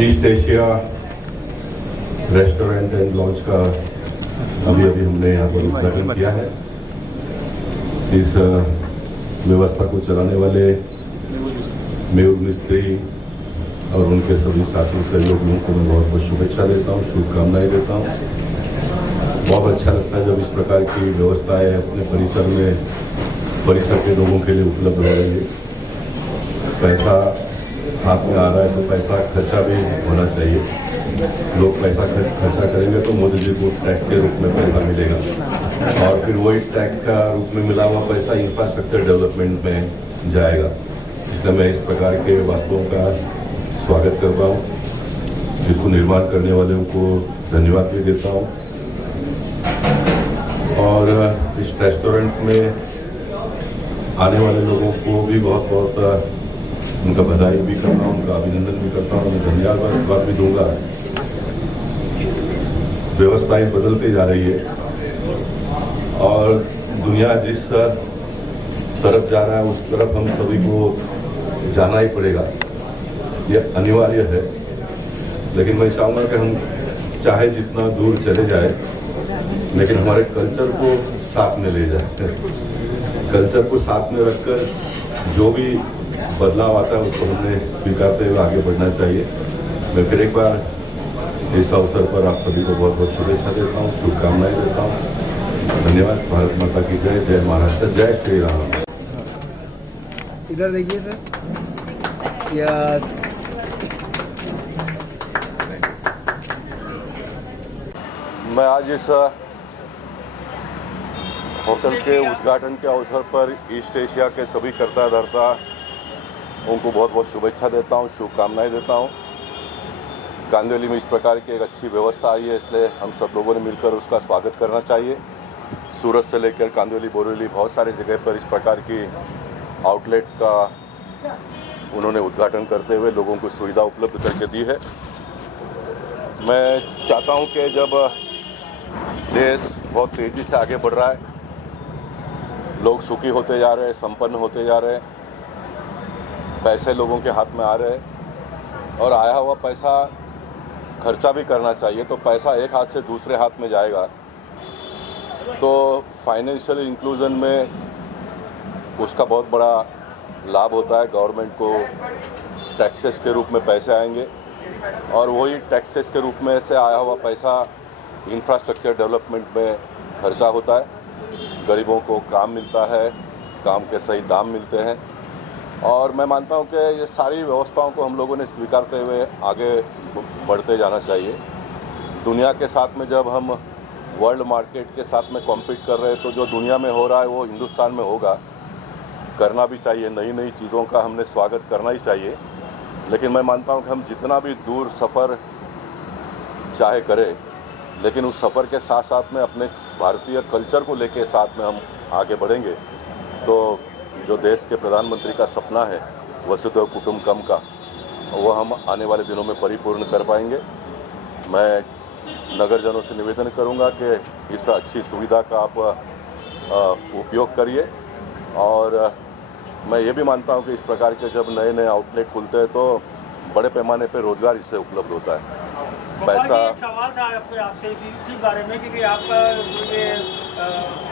East Asia restaurant and launch का अभी हमने यहाँ पर उद्घाटन किया है। इस व्यवस्था को चलाने वाले मेहुल मिस्त्री और उनके सभी साथी सहयोगियों को मैं बहुत बहुत शुभेच्छा देता हूँ, शुभकामनाएं देता हूँ। बहुत अच्छा लगता है जब इस प्रकार की व्यवस्थाएं अपने परिसर के लोगों के लिए उपलब्ध हो रही है। पैसा हाथ में आ रहा है तो पैसा खर्चा भी होना चाहिए। लोग पैसा खर्चा करेंगे तो मोदी जी को टैक्स के रूप में पैसा मिलेगा और फिर वही टैक्स का रूप में मिला हुआ पैसा इंफ्रास्ट्रक्चर डेवलपमेंट में जाएगा। इसलिए मैं इस प्रकार के वस्तुओं का स्वागत करता हूँ। इसको निर्माण करने वालों को धन्यवाद भी देता हूँ और इस रेस्टोरेंट में आने वाले लोगों को भी बहुत बहुत उनका बधाई भी करता हूँ, उनका अभिनंदन भी करता हूँ, उन्हें धन्यवाद भी दूंगा। व्यवस्थाएं बदलती जा रही है और दुनिया जिस तरफ जा रहा है उस तरफ हम सभी को जाना ही पड़ेगा, ये अनिवार्य है। लेकिन मैं चाहूँगा कि हम चाहे जितना दूर चले जाए लेकिन हमारे कल्चर को साथ में ले जाए। कल्चर को साथ में रखकर जो भी बदलाव आता है उसको हमने स्वीकारते हुए आगे बढ़ना चाहिए। मैं फिर एक बार इस अवसर पर आप सभी को बहुत बहुत शुभेच्छा देता हूँ, शुभकामनाएं देता हूँ। धन्यवाद। भारत माता की जय। जय महाराष्ट्र। जय श्री राम। इधर देखिए सर। यस। मैं आज इस होटल के उद्घाटन के अवसर पर ईस्ट एशिया के सभी कर्ता धर्ता उनको बहुत बहुत शुभेच्छा देता हूँ, शुभकामनाएं देता हूँ। कांदिवली में इस प्रकार की एक अच्छी व्यवस्था आई है, इसलिए हम सब लोगों ने मिलकर उसका स्वागत करना चाहिए। सूरत से लेकर कांदिवली, बोरीवली बहुत सारी जगह पर इस प्रकार की आउटलेट का उन्होंने उद्घाटन करते हुए लोगों को सुविधा उपलब्ध करके दी है। मैं चाहता हूँ कि जब देश बहुत तेज़ी से आगे बढ़ रहा है, लोग सुखी होते जा रहे हैं, संपन्न होते जा रहे हैं, पैसे लोगों के हाथ में आ रहे हैं और आया हुआ पैसा खर्चा भी करना चाहिए। तो पैसा एक हाथ से दूसरे हाथ में जाएगा तो फाइनेंशियल इंक्लूजन में उसका बहुत बड़ा लाभ होता है। गवर्नमेंट को टैक्सेस के रूप में पैसे आएंगे और वही टैक्सेस के रूप में से आया हुआ पैसा इंफ्रास्ट्रक्चर डेवलपमेंट में खर्चा होता है। गरीबों को काम मिलता है, काम के सही दाम मिलते हैं और मैं मानता हूं कि ये सारी व्यवस्थाओं को हम लोगों ने स्वीकारते हुए आगे बढ़ते जाना चाहिए। दुनिया के साथ में जब हम वर्ल्ड मार्केट के साथ में कॉम्पीट कर रहे हैं तो जो दुनिया में हो रहा है वो हिंदुस्तान में होगा, करना भी चाहिए। नई नई चीज़ों का हमने स्वागत करना ही चाहिए। लेकिन मैं मानता हूं कि हम जितना भी दूर सफ़र चाहे करें, लेकिन उस सफ़र के साथ साथ में अपने भारतीय कल्चर को लेके साथ में हम आगे बढ़ेंगे तो जो देश के प्रधानमंत्री का सपना है वसुधैव कुटुंबकम का, वो हम आने वाले दिनों में परिपूर्ण कर पाएंगे। मैं नगरजनों से निवेदन करूंगा कि इस अच्छी सुविधा का आप उपयोग करिए और मैं ये भी मानता हूं कि इस प्रकार के जब नए नए आउटलेट खुलते हैं तो बड़े पैमाने पर रोजगार इससे उपलब्ध होता है। पैसा एक सवाल था आपसे इसी बारे में कि आपका ये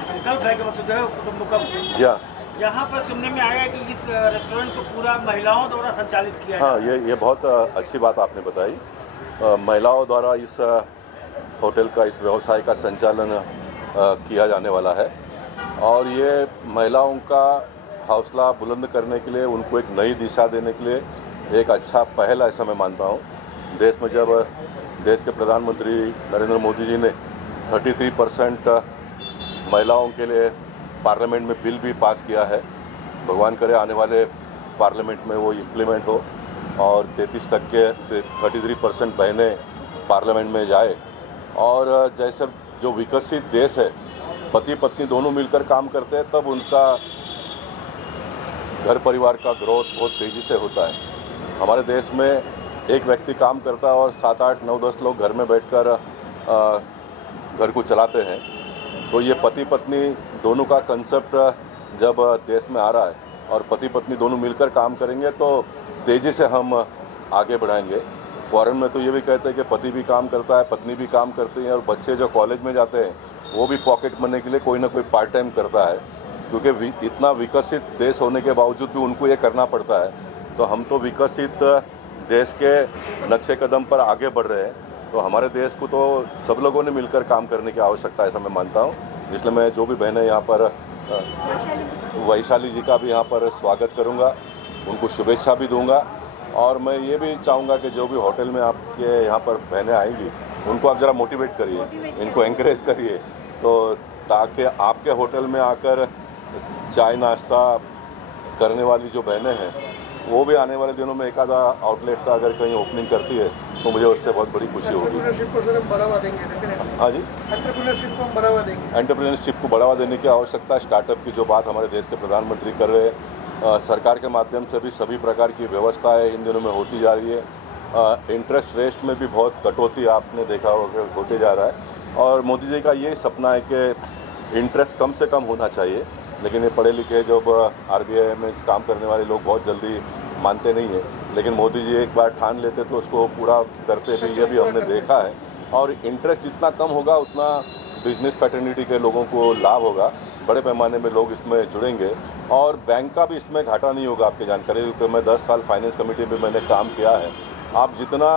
संकल्प है कि वसुधैव कुटुंबकम। जी हाँ, यहाँ पर सुनने में आया कि इस रेस्टोरेंट को पूरा महिलाओं द्वारा संचालित किया हाँ, ये बहुत अच्छी बात आपने बताई। महिलाओं द्वारा इस होटल का, इस व्यवसाय का संचालन किया जाने वाला है और ये महिलाओं का हौसला बुलंद करने के लिए, उनको एक नई दिशा देने के लिए एक अच्छा पहल ऐसा मैं मानता हूँ। देश में जब देश के प्रधानमंत्री नरेंद्र मोदी जी ने 33% महिलाओं के लिए पार्लियामेंट में बिल भी पास किया है, भगवान करे आने वाले पार्लियामेंट में वो इम्प्लीमेंट हो और 33% बहनें पार्लियामेंट में जाए। और जैसे जो विकसित देश है, पति पत्नी दोनों मिलकर काम करते हैं तब उनका घर परिवार का ग्रोथ बहुत तेज़ी से होता है। हमारे देश में एक व्यक्ति काम करता है और 7, 8, 9, 10 लोग घर में बैठकर घर को चलाते हैं। तो ये पति पत्नी दोनों का कंसेप्ट जब देश में आ रहा है और पति पत्नी दोनों मिलकर काम करेंगे तो तेज़ी से हम आगे बढ़ाएंगे। फॉरेन में तो ये भी कहते हैं कि पति भी काम करता है, पत्नी भी काम करती है और बच्चे जो कॉलेज में जाते हैं वो भी पॉकेट मनी के लिए कोई ना कोई पार्ट टाइम करता है, क्योंकि इतना विकसित देश होने के बावजूद भी उनको ये करना पड़ता है। तो हम तो विकसित देश के नक्शे कदम पर आगे बढ़ रहे हैं, तो हमारे देश को तो सब लोगों ने मिलकर काम करने की आवश्यकता है, ऐसा मैं मानता हूँ। इसलिए मैं जो भी बहनें यहाँ पर वैशाली जी का भी यहाँ पर स्वागत करूँगा, उनको शुभेच्छा भी दूँगा और मैं ये भी चाहूँगा कि जो भी होटल में आपके यहाँ पर बहनें आएंगी उनको आप ज़रा मोटिवेट करिए, इनको एंकरेज करिए, तो ताकि आपके होटल में आकर चाय नाश्ता करने वाली जो बहनें हैं वो भी आने वाले दिनों में एक आधा आउटलेट का अगर कहीं ओपनिंग करती है तो मुझे उससे बहुत बड़ी खुशी होगी। एंटरप्रेन्योरशिप को सर बढ़ावा देंगे। हाँ जी, एंटरप्रेन्योरशिप को हम बढ़ावा देंगे। एंटरप्रेन्योरशिप को बढ़ावा देने की आवश्यकता है। स्टार्टअप की जो बात हमारे देश के प्रधानमंत्री कर रहे हैं, सरकार के माध्यम से भी सभी प्रकार की व्यवस्थाएं इन दिनों में होती जा रही है। इंटरेस्ट रेट में भी बहुत कटौती आपने देखा होते जा रहा है और मोदी जी का ये सपना है कि इंटरेस्ट कम से कम होना चाहिए, लेकिन ये पढ़े लिखे जो RBI में काम करने वाले लोग बहुत जल्दी मानते नहीं हैं, लेकिन मोदी जी एक बार ठान लेते तो उसको पूरा करते भी, ये भी हमने देखा है। और इंटरेस्ट जितना कम होगा उतना बिजनेस फैटर्निटी के लोगों को लाभ होगा, बड़े पैमाने में लोग इसमें जुड़ेंगे और बैंक का भी इसमें घाटा नहीं होगा। आपकी जानकारी, क्योंकि मैं 10 साल फाइनेंस कमेटी में मैंने काम किया है। आप जितना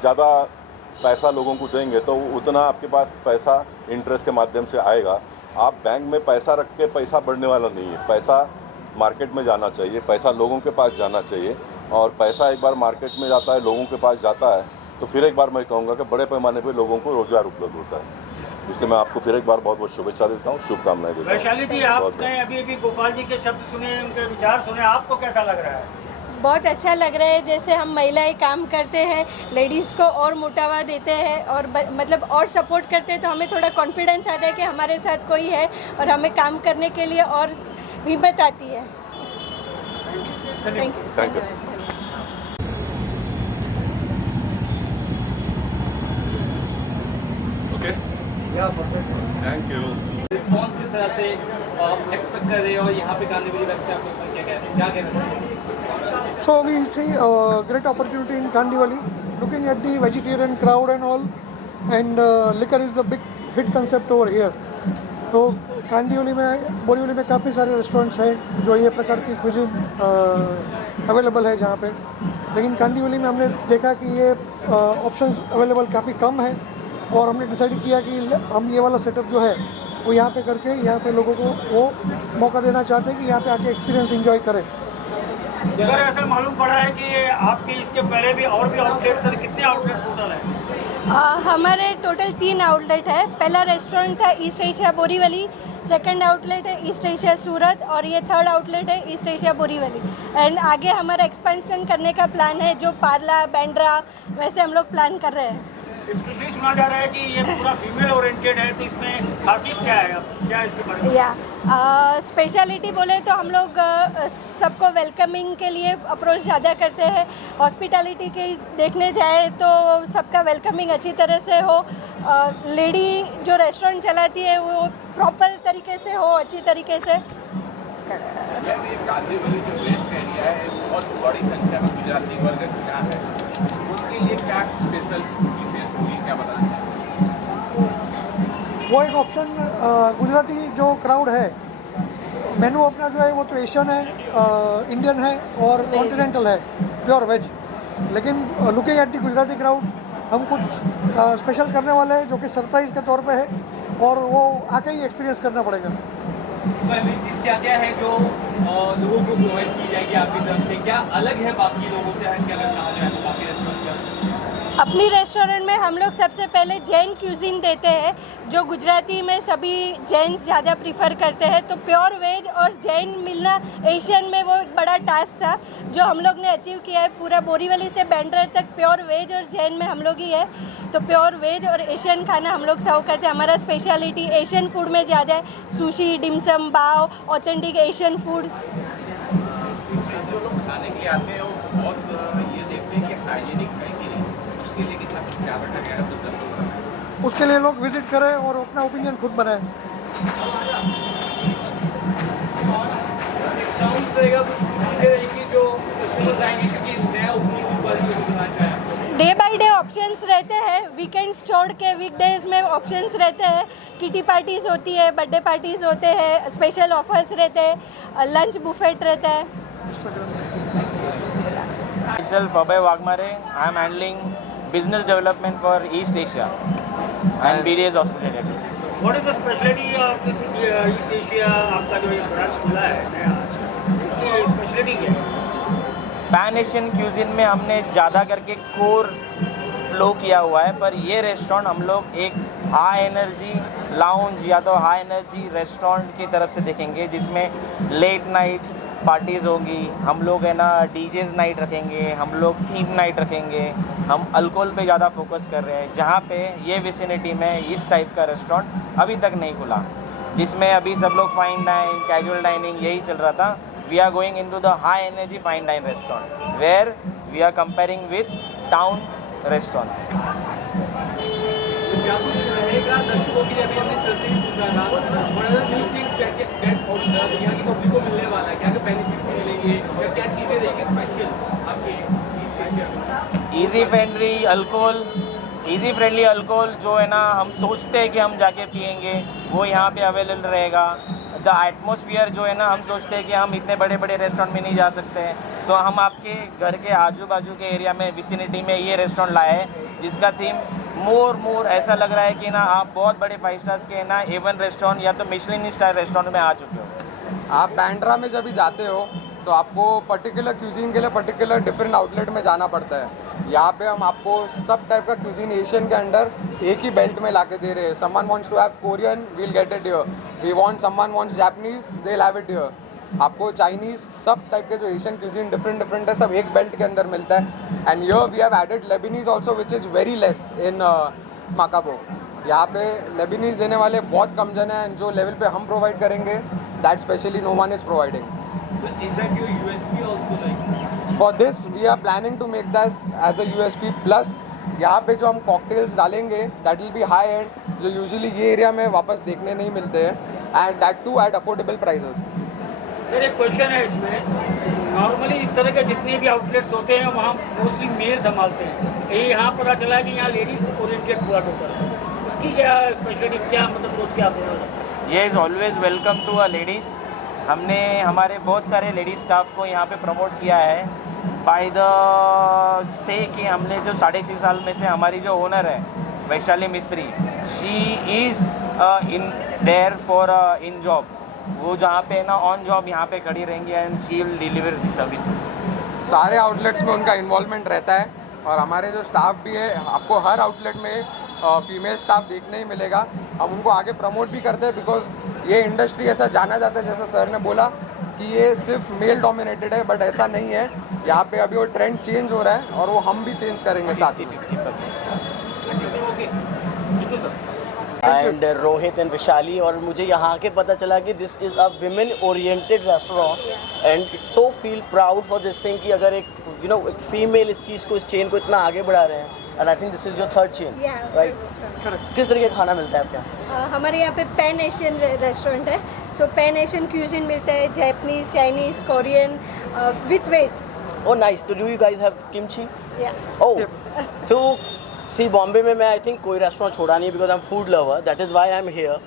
ज़्यादा पैसा लोगों को देंगे तो उतना आपके पास पैसा इंटरेस्ट के माध्यम से आएगा। आप बैंक में पैसा रख के पैसा बढ़ने वाला नहीं है, पैसा मार्केट में जाना चाहिए, पैसा लोगों के पास जाना चाहिए और पैसा एक बार मार्केट में जाता है, लोगों के पास जाता है, तो फिर एक बार मैं कहूँगा कि बड़े पैमाने पे लोगों को रोजगार उपलब्ध होता है। इसलिए मैं आपको फिर एक बार बहुत बहुत शुभेच्छा देता हूँ, शुभकामनाएं देता हूँ। वैशाली जी, आपने अभी गोपाल जी के शब्द सुने, उनके विचार सुने, आपको कैसा लग रहा है? बहुत अच्छा लग रहा है। जैसे हम महिलाएं काम करते हैं, लेडीज़ को और मोटावा देते हैं और मतलब और सपोर्ट करते हैं, तो हमें थोड़ा कॉन्फिडेंस आता है कि हमारे साथ कोई है और हमें काम करने के लिए और हिम्मत आती है। Thank you. Okay, thank you. Response किस तरह से एक्सपेक्ट कर रहे हो और यहाँ पे कांदीवली वेस्ट में आपको क्या कहना है? So we see a great opportunity in Kandivali, looking at the vegetarian crowd and all, and liquor is a big hit concept over here. तो कांदीवली में, बोरीवली में काफ़ी सारे रेस्टोरेंट्स हैं जो ये प्रकार की क्विज़िन अवेलेबल है जहाँ पे, लेकिन कांदीवली में हमने देखा कि ये ऑप्शंस अवेलेबल काफ़ी कम है और हमने डिसाइड किया कि हम ये वाला सेटअप जो है वो यहाँ पे करके यहाँ पे लोगों को वो मौका देना चाहते हैं कि यहाँ पे आके एक्सपीरियंस एंजॉय करें। सर, ऐसा मालूम पड़ा है कि आपके इसके पहले भी और भी आउटलेट, सर कितने आउटलेट टोटल है? हमारे टोटल 3 आउटलेट है। पहला रेस्टोरेंट था east Asia Borivali, second outlet है ईस्ट एशिया सूरत और ये थर्ड आउटलेट है ईस्ट एशिया बोरीवली। एंड आगे हमारा एक्सपेंशन करने का प्लान है, जो पार्ला, बैंड्रा, वैसे हम लोग प्लान कर रहे हैं। स्पेशली सुना जा रहा है कि ये पूरा फीमेल ओरिएंटेड है, तो इसमें खासियत क्या है, क्या है इसके बारे में? या स्पेशलिटी बोले तो हम लोग सबको वेलकमिंग के लिए अप्रोच ज़्यादा करते हैं। हॉस्पिटैलिटी के देखने जाए तो सबका वेलकमिंग अच्छी तरह से हो, लेडी जो रेस्टोरेंट चलाती है वो प्रॉपर तरीके से हो, अच्छी तरीके से। कांदीवली जो वेस्ट एरिया है, बहुत बड़ी संख्या में गुजराती वर्ग यहाँ है, उसके लिए क्या स्पेशल विशेष हुई, क्या बताना चाहिए? वो एक ऑप्शन, गुजराती जो क्राउड है, मेनू अपना जो है वो तो एशियन है, इंडियन है और कॉन्टिनेंटल है, प्योर वेज। लेकिन looking at the Gujarati crowd हम कुछ स्पेशल करने वाले हैं जो कि सरप्राइज के तौर पे है और वो आके ही एक्सपीरियंस करना पड़ेगा। फैसिलिटीज क्या क्या है जो लोगों को प्रोवाइड की जाएगी आपकी तरफ से, क्या अलग है बाकी लोगों से, हट के अगर कहा जाए तो बाकी रेस्टोरेंट से? अपनी रेस्टोरेंट में हम लोग सबसे पहले जैन क्यूजिन देते हैं, जो गुजराती में सभी जैन्स ज़्यादा प्रीफर करते हैं। तो प्योर वेज और जैन मिलना एशियन में वो एक बड़ा टास्क था जो हम लोग ने अचीव किया है। पूरा बोरीवली से बैंड्रा तक प्योर वेज और जैन में हम लोग ही है। तो प्योर वेज और एशियन खाना हम लोग सर्व करते हैं। हमारा स्पेशलिटी एशियन फूड में ज़्यादा है, सुशी, डिमसम, बाव, ऑथेंटिक एशियन फूड्स। जो लोग खाने के लिए आते हैं वो बहुत ये देखते हैं कि हाइजीनिक है कि नहीं, उसके लिए कितना कुछ क्या बैठा गया है, उसके लिए लोग विजिट करें और अपना ओपिनियन खुद बनाएं। डिस्काउंट्स रहेगा, कुछ चीज़ें रहेंगी जो कस्टमर्स आएंगे क्योंकि नया ओपनिंग उस बार ऑप्शंस रहते हैं, वीकेंड्स छोड़ के वीकडेज में ऑप्शंस रहते हैं। किटी पार्टीज़ होती है, बर्थडे पार्टीज़ होते हैं, स्पेशल ऑफर्स रहते हैं, लंच बुफेट रहता है। Myself Abhay Wagmare. I am handling business development for East Asia and BDS Hospitality. What is the speciality of this east Asia आपका जो ये ब्रांच खुला है नया, इसकी स्पेशलिटी क्या है? पैन एशियन क्यूजिन में हमने ज़्यादा करके कोर फ्लो किया हुआ है, पर ये रेस्टोरेंट हम लोग एक हाई एनर्जी लाउंज या तो हाई एनर्जी रेस्टोरेंट की तरफ से देखेंगे, जिसमें लेट नाइट पार्टीज़ होंगी, हम लोग है ना डीजेज नाइट रखेंगे, हम लोग थीम नाइट रखेंगे। हम अल्कोहल पे ज़्यादा फोकस कर रहे हैं, जहाँ पे ये विसिनिटी में इस टाइप का रेस्टोरेंट अभी तक नहीं खुला, जिसमें अभी सब लोग फाइन डाइन कैजुअल डाइनिंग यही चल रहा था। We are going into the high energy fine dine restaurant where we are comparing with town restaurants. क्या कुछ रहेगा दर्शकों के लिए? अभी हमने सर से भी पूछा था, what are the new things that get out the यहाँ की पब्लिक को मिलने वाला है, क्या क्या बेनिफिट्स मिलेंगे, क्या चीज़ें रहेगी स्पेशल आपके ईस्ट एशिया में? ईजी फ्रेंडली अल्कोहल जो है ना हम सोचते हैं कि हम जाके पियेंगे, वो यहाँ पे अवेलेबल रहेगा। द एटमॉस्फेयर जो है ना हम सोचते हैं कि हम इतने बड़े बड़े रेस्टोरेंट में नहीं जा सकते हैं, तो हम आपके घर के आजू बाजू के एरिया में विसिनिटी में ये रेस्टोरेंट लाए हैं, जिसका थीम मोर ऐसा लग रहा है कि ना आप बहुत बड़े 5 स्टार्स के ना A1 रेस्टोरेंट या तो मिशलिन स्टार रेस्टोरेंट में आ चुके हो। आप बैंड्रा में जब भी जाते हो तो आपको पर्टिकुलर क्यूजीन के लिए पर्टिकुलर डिफरेंट आउटलेट में जाना पड़ता है। यहाँ पे हम आपको सब टाइप का क्यूजीन एशियन के अंडर एक ही बेल्ट में लाके दे रहे हैं। Someone wants to have Korean, we will get it here. We want someone wants Japanese, they will have it here. आपको चाइनीज सब टाइप के जो एशियन क्यूजीन डिफरेंट है, सब एक बेल्ट के अंदर मिलता है। And here we have added Lebanese also which is very less in माकाबो। यहाँ पे लेबनीज देने वाले बहुत कम जन हैं, जो लेवल पे हम प्रोवाइड करेंगे that specially no one is providing. Is that your USP also like? For this we are planning to make that as a USP plus यहाँ पे जो हम कॉकटेल्स डालेंगे that will be high end, जो usually ये area में वापस देखने नहीं मिलते हैं, and that too at affordable prices. Sir एक क्वेश्चन है इसमें, नॉर्मली इस तरह के जितने भी आउटलेट्स होते हैं वहाँ मोस्टली मेल संभालते हैं, ये यहाँ पता चला कि यहाँ लेडीज़ ओरिएंटेड हुआ होता है, उसकी क्या स्पेशलिटी, क्या मतलब सोच क्या बोल? ये is always welcome to a ladies. हमने हमारे बहुत सारे लेडीज़ स्टाफ को यहाँ पे प्रमोट किया है बाय द से कि हमने जो 6.5 साल में से हमारी जो ओनर है वैशाली मिस्त्री, she is in their for in job, वो जहाँ पे ना ऑन जॉब यहाँ पे खड़ी रहेंगी and she will deliver the services. सारे आउटलेट्स में उनका इन्वॉल्वमेंट रहता है, और हमारे जो स्टाफ भी है, आपको हर आउटलेट में फीमेल स्टाफ देखने ही मिलेगा। हम उनको आगे प्रमोट भी करते हैं बिकॉज ये इंडस्ट्री ऐसा जाना जाता है, जैसा सर ने बोला कि ये सिर्फ मेल डोमिनेटेड है, बट ऐसा नहीं है। यहाँ पे अभी वो ट्रेंड चेंज हो रहा है और वो हम भी चेंज करेंगे साथ ही। 50%। एंड रोहित एंड विशाली, और मुझे यहाँ के पता चला कि this is a women oriented restaurant and it's so feel proud for this thing कि अगर एक एक फीमेल इस चीज़ को, इस चेन को इतना आगे बढ़ा रहे हैं। And I think this is your third chain, right? किस तरीके का खाना मिलता है आपके यहाँ? हमारे यहाँ पे पैन एशियन रेस्टोरेंट है, सो पैन एशियन क्यूजिन मिलता है, Japanese, Chinese, Korean with veg. Oh nice. तो do you guys have kimchi? Oh so see, Bombay में मैं आई थिंक कोई रेस्टोरेंट छोड़ा नहीं because I am food lover, that is why I am here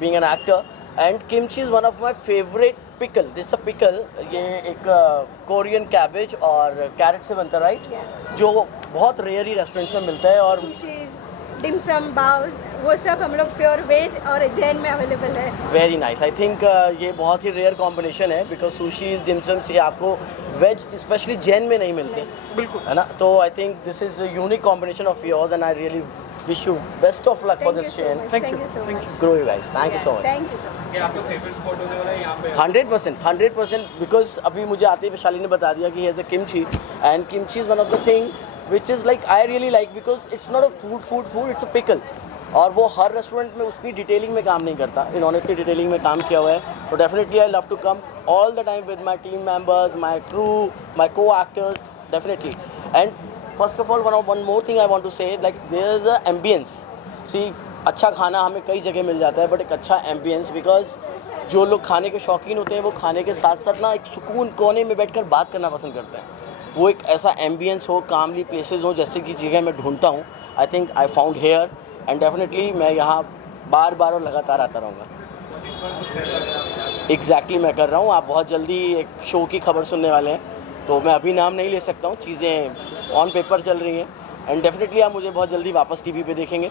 being an actor. And kimchi is one of my favourite pickle. This a pickle, ये एक Korean cabbage और carat से बनता है, right? जो बहुत रेयर ही रेस्टोरेंट्स में मिलता है। और डिमसम, बाउस, वो सब हम लोग प्योर वेज और जैन में अवेलेबल है। Very nice. आई थिंक ये बहुत ही रेयर कॉम्बिनेशन है बिकॉज सुशीज, डिमसम्स ये आपको वेज स्पेशली जैन में नहीं मिलते, बिल्कुल, है ना? तो I think this is a unique combination of yours and I really wish you best of luck for this chain. Thank you so much. Grow you guys. Thank you so much. Thank you so much. ये आपका favourite spot होने वाला है यहाँ पे? 100% because अभी मुझे आते ही विशाली ने बता दिया कि he has a kimchi and kimchi is one of the thing which is like I really like because it's not a food, it's a pickle. और वो हर रेस्टोरेंट में उतनी डिटेलिंग में काम नहीं करता, इन्होंने इतनी डिटेलिंग में काम किया हुआ है। तो definitely I love to come all the time with my team members, my crew, my coactors, definitely. And first of all one more thing I want to say, like there is a ambience. See, अच्छा खाना हमें कई जगह मिल जाता है but एक अच्छा ambience, because जो लोग खाने के शौकीन होते हैं वो खाने के साथ साथ ना एक सुकून कोने में बैठकर बात करना पसंद करते हैं। वो एक ऐसा एम्बियंस हो, कामली प्लेसेस हो, जैसे कि जगह मैं ढूंढता हूँ। I think I found here and definitely मैं यहाँ बार बार और लगातार आता रहूँगा। एग्जैक्टली मैं कर रहा हूँ। आप बहुत जल्दी एक शो की खबर सुनने वाले हैं, तो मैं अभी नाम नहीं ले सकता हूँ, चीज़ें ऑन पेपर चल रही हैं एंड डेफिनेटली आप मुझे बहुत जल्दी वापस टीवी पे देखेंगे।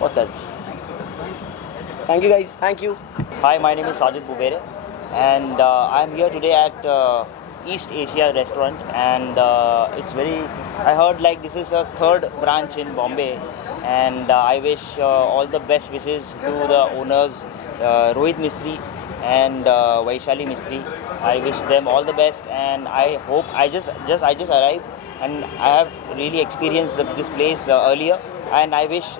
What's that? Thank you guys. Thank you. Hi, my name is Sajid Bubere and I'm here today at East Asia restaurant and it's very, I heard like this is a third branch in Bombay and I wish all the best wishes to the owners Rohit Mistry and Vaishali Mistry. I wish them all the best and I hope I just arrived and I have really experienced this place earlier and I wish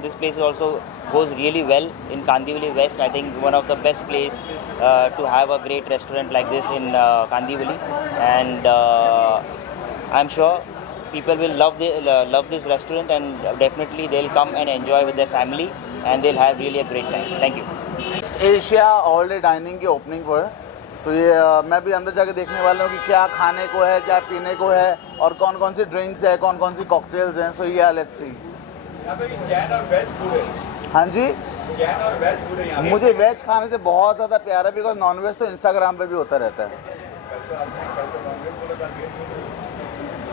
this place also goes really well in Kandivali West. I think one of the best place to have a great restaurant like this in Kandivali and I'm sure people will love this restaurant and definitely they'll come and enjoy with their family and they'll have really a great time. Thank you. East Asia all day dining की opening पर है, सो ये मैं भी अंदर जाके देखने वाला हूँ कि क्या खाने को है, क्या पीने को है और कौन कौन सी ड्रिंक्स है, कौन कौन सी कॉकटेल्स हैं। सो ये लेट्स सी। हाँ जी, मुझे वेज खाने से बहुत ज़्यादा प्यार है बिकॉज नॉन वेज तो इंस्टाग्राम पे भी होता रहता है,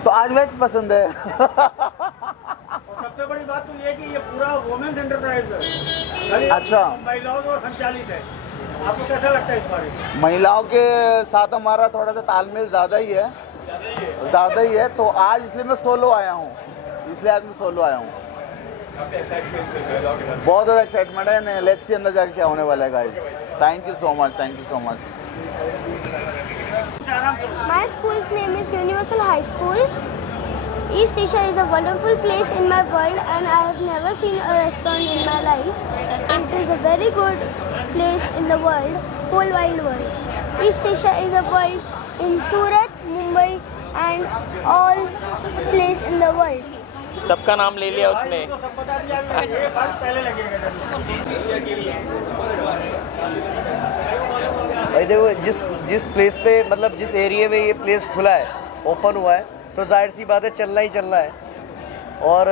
तो आज वेज पसंद है। सबसे बड़ी बात तो ये कि ये पूरा वुमेन्स एंटरप्राइज है। अच्छा, महिलाओं द्वारा संचालित है। आपको कैसा लगता है इस बारे में? महिलाओं के साथ हमारा थोड़ा सा तालमेल ज़्यादा ही है, तो आज इसलिए मैं सोलो आया हूँ, बहुत ज़्यादा एक्साइटमेंट है। लेट्स सी अंदर जाके क्या होने वाला है guys. Thank you so much. My school's name is Universal High School. East Asia is a wonderful place in my world and I have never seen a restaurant in my life. It is a very good place in the world, whole wide world. East Asia is a world in Surat, Mumbai and all place in the world. सबका नाम ले लिया उसने। भाई देखो, जिस place पे मतलब जिस एरिया में ये प्लेस खुला है, ओपन हुआ है, तो जाहिर सी बात है चलना ही है। और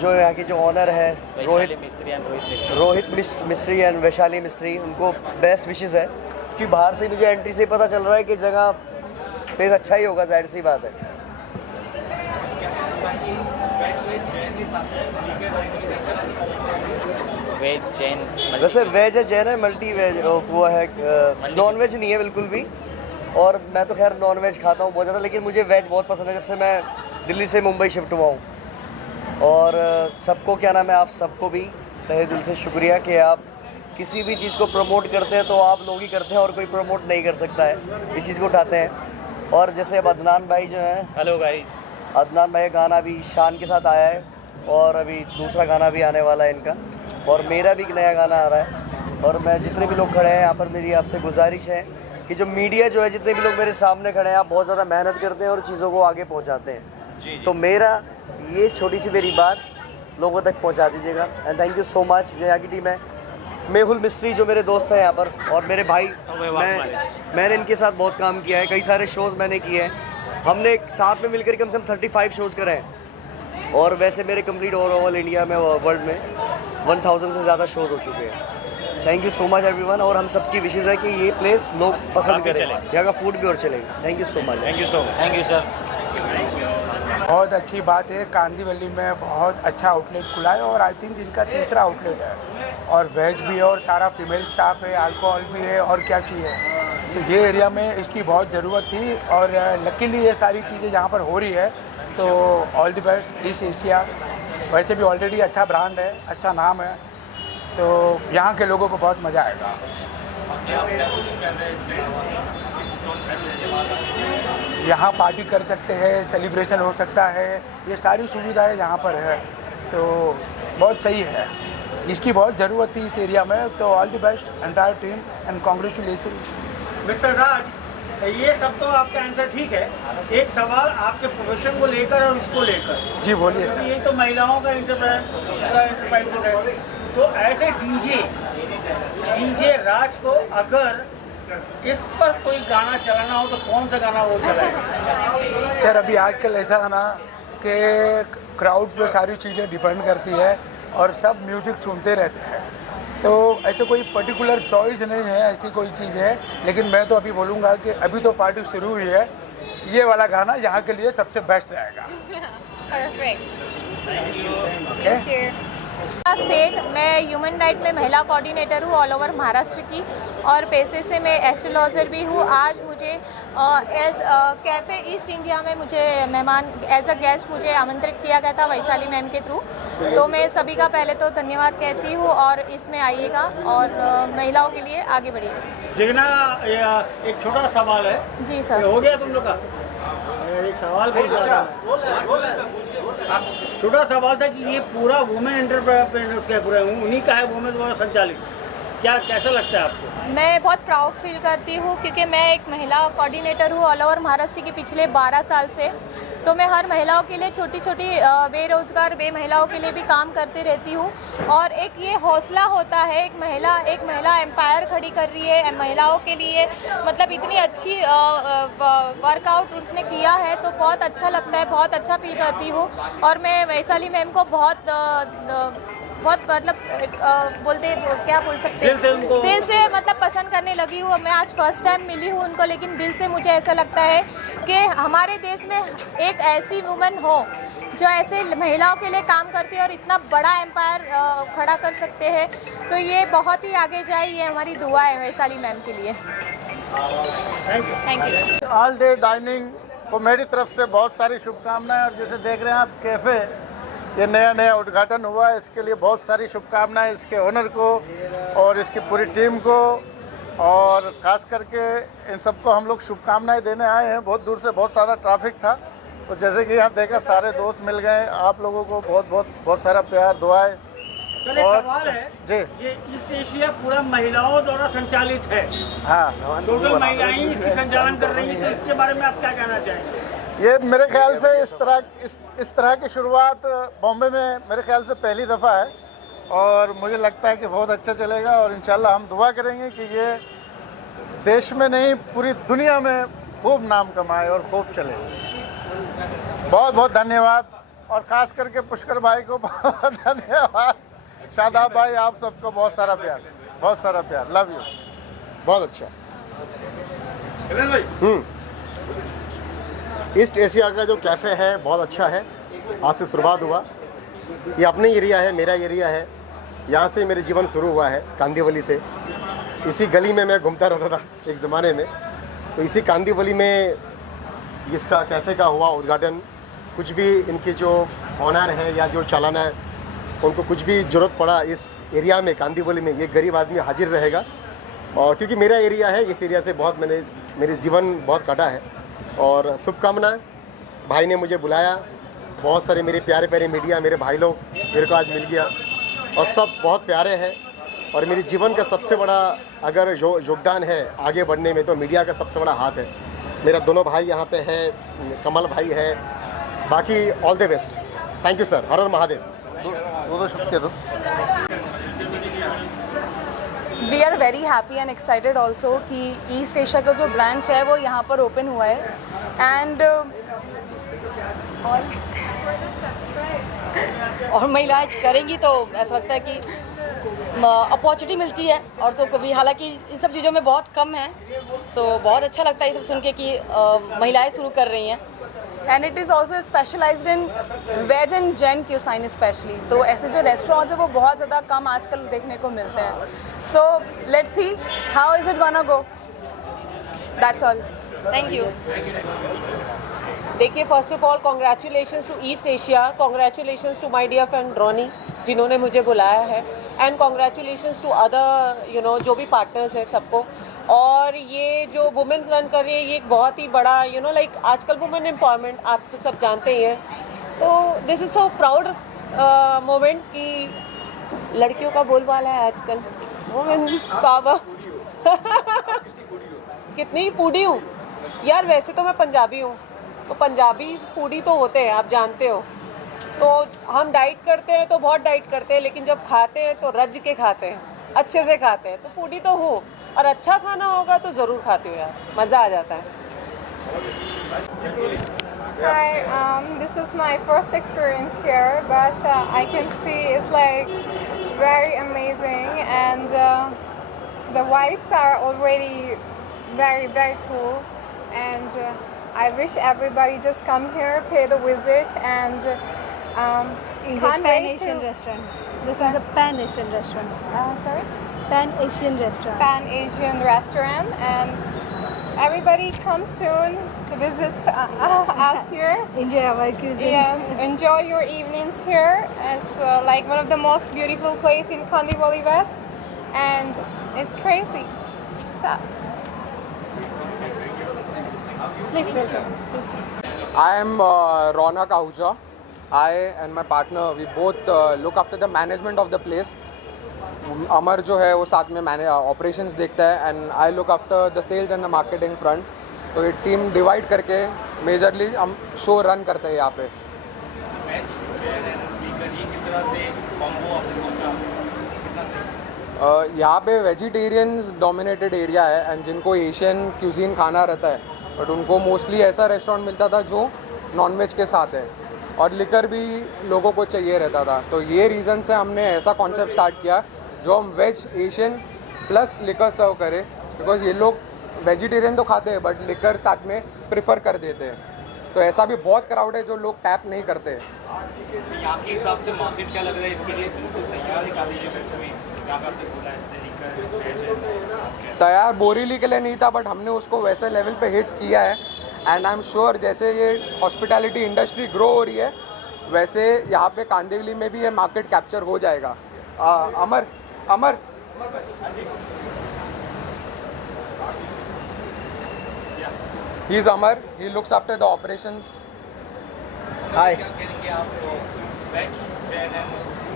जो यहाँ की जो ऑनर है रोहित मिस्त्री एंड वैशाली मिस्त्री, उनको बेस्ट विशेस है कि बाहर से मुझे एंट्री से पता चल रहा है कि जगह प्लेस अच्छा ही होगा, जाहिर सी बात है। वैसे वेज है, जैन है, मल्टी वेज वो है, नॉन वेज नहीं है बिल्कुल भी। और मैं तो खैर नॉन वेज खाता हूँ बहुत ज़्यादा, लेकिन मुझे वेज बहुत पसंद है जब से मैं दिल्ली से मुंबई शिफ्ट हुआ हूँ। और सबको क्या नाम है, आप सबको भी तहे दिल से शुक्रिया कि आप किसी भी चीज़ को प्रमोट करते हैं तो आप लोग ही करते हैं और कोई प्रमोट नहीं कर सकता है, इस चीज़ को उठाते हैं। और जैसे अब अदनान भाई जो हैं, हेलो गाइस, अदनान भाई का गाना अभी शान के साथ आया है और अभी दूसरा गाना भी आने वाला है इनका, और मेरा भी एक नया गाना आ रहा है। और मैं जितने भी लोग खड़े हैं यहाँ पर, मेरी आपसे गुजारिश है कि जो मीडिया जो है, जितने भी लोग मेरे सामने खड़े हैं, आप बहुत ज़्यादा मेहनत करते हैं और चीज़ों को आगे पहुँचाते हैं। तो मेरा ये छोटी सी मेरी बात लोगों तक पहुँचा दीजिएगा। And thank you so much. जो यहाँ की टीम है, मेहुल मिस्त्री जो मेरे दोस्त हैं यहाँ पर, और मेरे भाई, मैंने इनके साथ बहुत काम किया है, कई सारे शोज़ मैंने किए हैं। हमने साथ में मिलकर कम से कम 35 शोज़ करे हैं, और वैसे मेरे कंप्लीट ओवरऑल इंडिया में, वर्ल्ड में 1000 से ज़्यादा शोज़ हो चुके हैं। Thank you so much everyone, और हम सबकी विशेष है कि ये प्लेस लोग पसंद करें, यहाँ का फूड भी और चलेगा। Thank you so much. Thank you sir. बहुत अच्छी बात है, कांदीवली में बहुत अच्छा आउटलेट खुला है और आई थिंक इनका तीसरा आउटलेट है, और वेज भी है और सारा फीमेल स्टाफ है, अल्कोहल भी है, और क्या चाहिए। तो ये एरिया में इसकी बहुत ज़रूरत थी और लकीली ये सारी चीज़ें यहाँ पर हो रही है। तो all the best east Asia. वैसे भी ऑलरेडी अच्छा ब्रांड है, अच्छा नाम है, तो यहाँ के लोगों को बहुत मज़ा आएगा। यहाँ पार्टी कर सकते हैं, सेलिब्रेशन हो सकता है, ये सारी सुविधाएं यहाँ पर है, तो बहुत सही है। इसकी बहुत ज़रूरत थी इस एरिया में। तो all the best entire team and congratulation. Mr Raj, ये सब तो आपका आंसर ठीक है। एक सवाल आपके प्रोफेशन को लेकर और इसको लेकर। जी बोलिए सर। ये तो महिलाओं का एंटरप्राइजेज है, तो ऐसे डीजे राज को अगर इस पर कोई गाना चलाना हो तो कौन सा गाना वो चलाएगा? सर अभी आजकल ऐसा है ना कि क्राउड पे सारी चीज़ें डिपेंड करती है और सब म्यूज़िक सुनते रहते हैं, तो ऐसे कोई पर्टिकुलर चॉइस नहीं है, ऐसी कोई चीज़ है। लेकिन मैं तो अभी बोलूँगा कि अभी तो पार्टी शुरू हुई है, ये वाला गाना यहाँ के लिए सबसे बेस्ट रहेगा। ओके। सेठ, मैं ह्यूमन राइट में महिला कोऑर्डिनेटर हूँ ऑल ओवर महाराष्ट्र की, और पैसे से मैं एस्ट्रोलॉजर भी हूँ। आज मुझे एज कैफ़े ईस्ट इंडिया में मुझे मेहमान एज अ गेस्ट मुझे आमंत्रित किया गया था वैशाली मैम के थ्रू, तो मैं सभी का पहले तो धन्यवाद कहती हूँ और इसमें आइएगा और महिलाओं के लिए आगे बढ़िए। जिगना, एक छोटा सवाल है। जी सर। हो गया तुम लोग का? एक सवाल छोटा सवाल था कि ये पूरा वुमेन एंटरप्रेन्योर्स का पूरा उन्हीं का है, वुमेन द्वारा संचालित, क्या कैसा लगता है आपको? मैं बहुत प्राउड फील करती हूँ क्योंकि मैं एक महिला कोऑर्डिनेटर हूँ ऑल ओवर महाराष्ट्र की पिछले 12 साल से, तो मैं हर महिलाओं के लिए छोटी छोटी बेरोजगार महिलाओं के लिए भी काम करती रहती हूँ। और एक ये हौसला होता है, एक महिला एम्पायर खड़ी कर रही है महिलाओं के लिए, मतलब इतनी अच्छी वर्कआउट उसने किया है, तो बहुत अच्छा लगता है, बहुत अच्छा फील करती हूँ। और मैं वैशाली मैम को बहुत मतलब बोलते क्या बोल सकते हैं, दिल से मतलब पसंद करने लगी हूँ। मैं आज फर्स्ट टाइम मिली हूँ उनको, लेकिन दिल से मुझे ऐसा लगता है कि हमारे देश में एक ऐसी वुमन हो जो ऐसे महिलाओं के लिए काम करती है और इतना बड़ा एम्पायर खड़ा कर सकते हैं, तो ये बहुत ही आगे जाए, ये हमारी दुआ है वैशाली मैम के लिए। Thank you. All day dining को मेरी तरफ से बहुत सारी शुभकामनाएं। और जैसे देख रहे हैं आप, कैफ़े ये नया उद्घाटन हुआ है, इसके लिए बहुत सारी शुभकामनाएं इसके ओनर को और इसकी पूरी टीम को, और ख़ास करके इन सबको हम लोग शुभकामनाएं देने आए हैं। बहुत दूर से बहुत सारा ट्रैफिक था, तो जैसे कि यहाँ देखा सारे दोस्त मिल गए। आप लोगों को बहुत सारा प्यार, दुआएं। सर एक सवाल है जी, ये ईस्ट एशिया पूरा महिलाओं द्वारा संचालित है, हाँ, टोटल महिलाएं इसकी संचालन कर रही हैं, तो इसके बारे में आप क्या कहना चाहेंगे? ये मेरे ख्याल से इस तरह की शुरुआत बॉम्बे में मेरे ख्याल से पहली दफ़ा है, और मुझे लगता है कि बहुत अच्छा चलेगा। और इंशाल्लाह हम दुआ करेंगे कि ये देश में नहीं पूरी दुनिया में खूब नाम कमाए और खूब चले। बहुत बहुत धन्यवाद, और ख़ास करके पुष्कर भाई को बहुत धन्यवाद। शादाब भाई, आप सबको बहुत सारा प्यार, लव यू। बहुत अच्छा। ईस्ट एशिया का जो कैफ़े है बहुत अच्छा है, आज से शुरुआत हुआ। ये अपने एरिया है, मेरा एरिया है, यहाँ से मेरे जीवन शुरू हुआ है कांदीवली से। इसी गली में मैं घूमता रहता था एक ज़माने में, तो इसी कांदीवली में इसका कैफ़े का हुआ उद्घाटन। कुछ भी इनके जो ऑनर है या जो चालाना है, उनको कुछ भी ज़रूरत पड़ा इस एरिया में कांदीवली में, ये गरीब आदमी हाजिर रहेगा। और क्योंकि मेरा एरिया है, इस एरिया से बहुत मेरे जीवन बहुत कटा है। और शुभकामनाएं, भाई ने मुझे बुलाया, बहुत सारे मेरे प्यारे प्यारे मीडिया, मेरे भाई लोग मेरे को आज मिल गया, और सब बहुत प्यारे हैं। और मेरे जीवन का सबसे बड़ा अगर योगदान है आगे बढ़ने में, तो मीडिया का सबसे बड़ा हाथ है। मेरा दोनों भाई यहाँ पे है, कमल भाई है, बाकी all the best. Thank you sir, Har Har Mahadev. दो शुक्रिया दो। We are very happy and excited also कि ईस्ट एशिया का जो ब्रांच है वो यहाँ पर ओपन हुआ है। एंड और महिलाएं करेंगी तो ऐसा लगता है कि अपॉर्चुनिटी मिलती है, और तो कभी हालांकि इन सब चीज़ों में बहुत कम है। सो बहुत अच्छा लगता है ये सब सुन के कि महिलाएं शुरू कर रही हैं। And it is also specialized in veg and Jain cuisine specially, तो ऐसे जो रेस्टोरेंट्स हैं वो बहुत ज़्यादा कम आजकल देखने को मिलते हैं। So let's see how is it gonna go. That's all, thank you. देखिए, first of all congratulations to East Asia, congratulations to my dear friend ड्रोनी जिन्होंने मुझे बुलाया है, एंड कॉन्ग्रेचुलेशंस टू अदर जो भी पार्टनर्स हैं सबको। और ये जो वुमेन्स रन कर रही है, ये एक बहुत ही बड़ा लाइक आजकल वुमेन एम्पावरमेंट आप तो सब जानते ही हैं, तो this is so proud moment कि लड़कियों का बोलबाला है आजकल, वुमेन पावर। कितनी फूडी हूँ यार, वैसे तो मैं पंजाबी हूँ, तो पंजाबी फूडी तो होते हैं, आप जानते हो। तो हम डाइट करते हैं तो बहुत डाइट करते हैं, लेकिन जब खाते हैं तो रज के खाते हैं, अच्छे से खाते हैं, तो फूडी तो हूँ। और अच्छा खाना होगा तो ज़रूर खाती हूँ यार, मज़ा आ जाता है। Hi, this is my first experience here, but I can see it's like very amazing, and the vibes are already very cool, and I wish everybody just come here, pay the visit, and can't wait to. Restaurant. This is a Pan-Asian restaurant. Sorry? Pan-Asian restaurant. Pan-Asian restaurant, and everybody come soon to visit us here. Enjoy our cuisine. Yes, enjoy your evenings here. It's like one of the most beautiful place in Kandivali West, and it's crazy. Sad. Please welcome. Please. I am Ronak Ahuja. I and my partner, we both look after the management of the place. अमर जो है वो साथ में operations देखता है, and I look after the sales and the marketing front. तो ये team divide करके मेजरली हम शो रन करते हैं यहाँ पे. यहाँ पे वेजिटेरियंस डोमिनेटेड एरिया है, एंड जिनको एशियन क्यूजीन खाना रहता है, बट उनको मोस्टली ऐसा रेस्टोरेंट मिलता था जो नॉनवेज के साथ है, और लिकर भी लोगों को चाहिए रहता था. तो ये रीज़न से हमने ऐसा कॉन्सेप्ट स्टार्ट किया जो हम वेज एशियन प्लस लिकर सर्व करें, बिकॉज ये लोग वेजिटेरियन तो खाते हैं बट लिकर साथ में प्रेफर कर देते हैं. तो ऐसा भी बहुत क्राउड है जो लोग टैप नहीं करते. यहाँ के हिसाब से मार्केट क्या लग रहा है इसके लिए? बिल्कुल तैयार है काफ़ी जगह से भी, क्या करते बोला है तैयार बोरीली के लिए नहीं था, बट हमने उसको वैसे लेवल पे हिट किया है. एंड आई एम श्योर जैसे ये हॉस्पिटैलिटी इंडस्ट्री ग्रो हो रही है, वैसे यहाँ पे कांदिवली में भी ये मार्केट कैप्चर हो जाएगा. अमर he is Amar, he looks after the operations. Hi.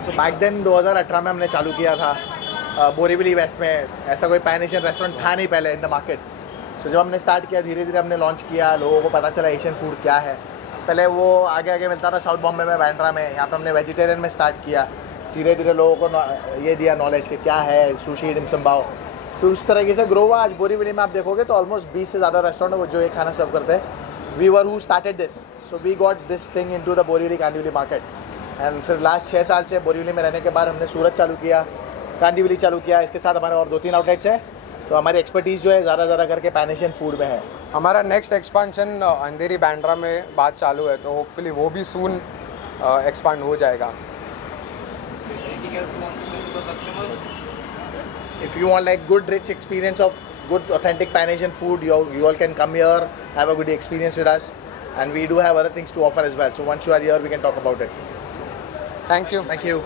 So back then 2018 में हमने चालू किया था बोरीवली वेस्ट में. ऐसा कोई पैन एशियन रेस्टोरेंट था नहीं पहले इन द मार्केट. सो जब हमने स्टार्ट किया, धीरे धीरे हमने लॉन्च किया, लोगों को पता चला एशियन फूड क्या है. पहले वो आगे मिलता था साउथ बॉम्बे में, बैंड्रा में. यहाँ पे हमने वेजिटेरियन में स्टार्ट किया. धीरे धीरे लोगों को ये दिया नॉलेज कि क्या है सुशी, डिमसम बाव. फिर उस तरीके से ग्रो हुआ. आज बोरीवली में आप देखोगे तो ऑलमोस्ट 20 से ज़्यादा रेस्टोरेंट है वो जो ये खाना सर्व करते हैं. We were who started this, so we got this thing into the Borivali Kandivali market. And फिर लास्ट 6 साल से बोरीवली में रहने के बाद हमने सूरत चालू किया, कांदिवली चालू किया. इसके साथ हमारे और 2-3 आउटलेट्स हैं. तो हमारी एक्सपर्टीज़ जो है ज़्यादा करके पैन एशियन फूड में है. हमारा नेक्स्ट एक्सपांशन अंधेरी बैंड्रा में बात चालू है, तो होपफुली वो भी सून एक्सपांड हो जाएगा. If you want like good rich experience of good authentic Pan Asian food, you all can come here, have a good experience with us, and we do have other things to offer as well. So once you are here, we can talk about it. Thank you. Thank you.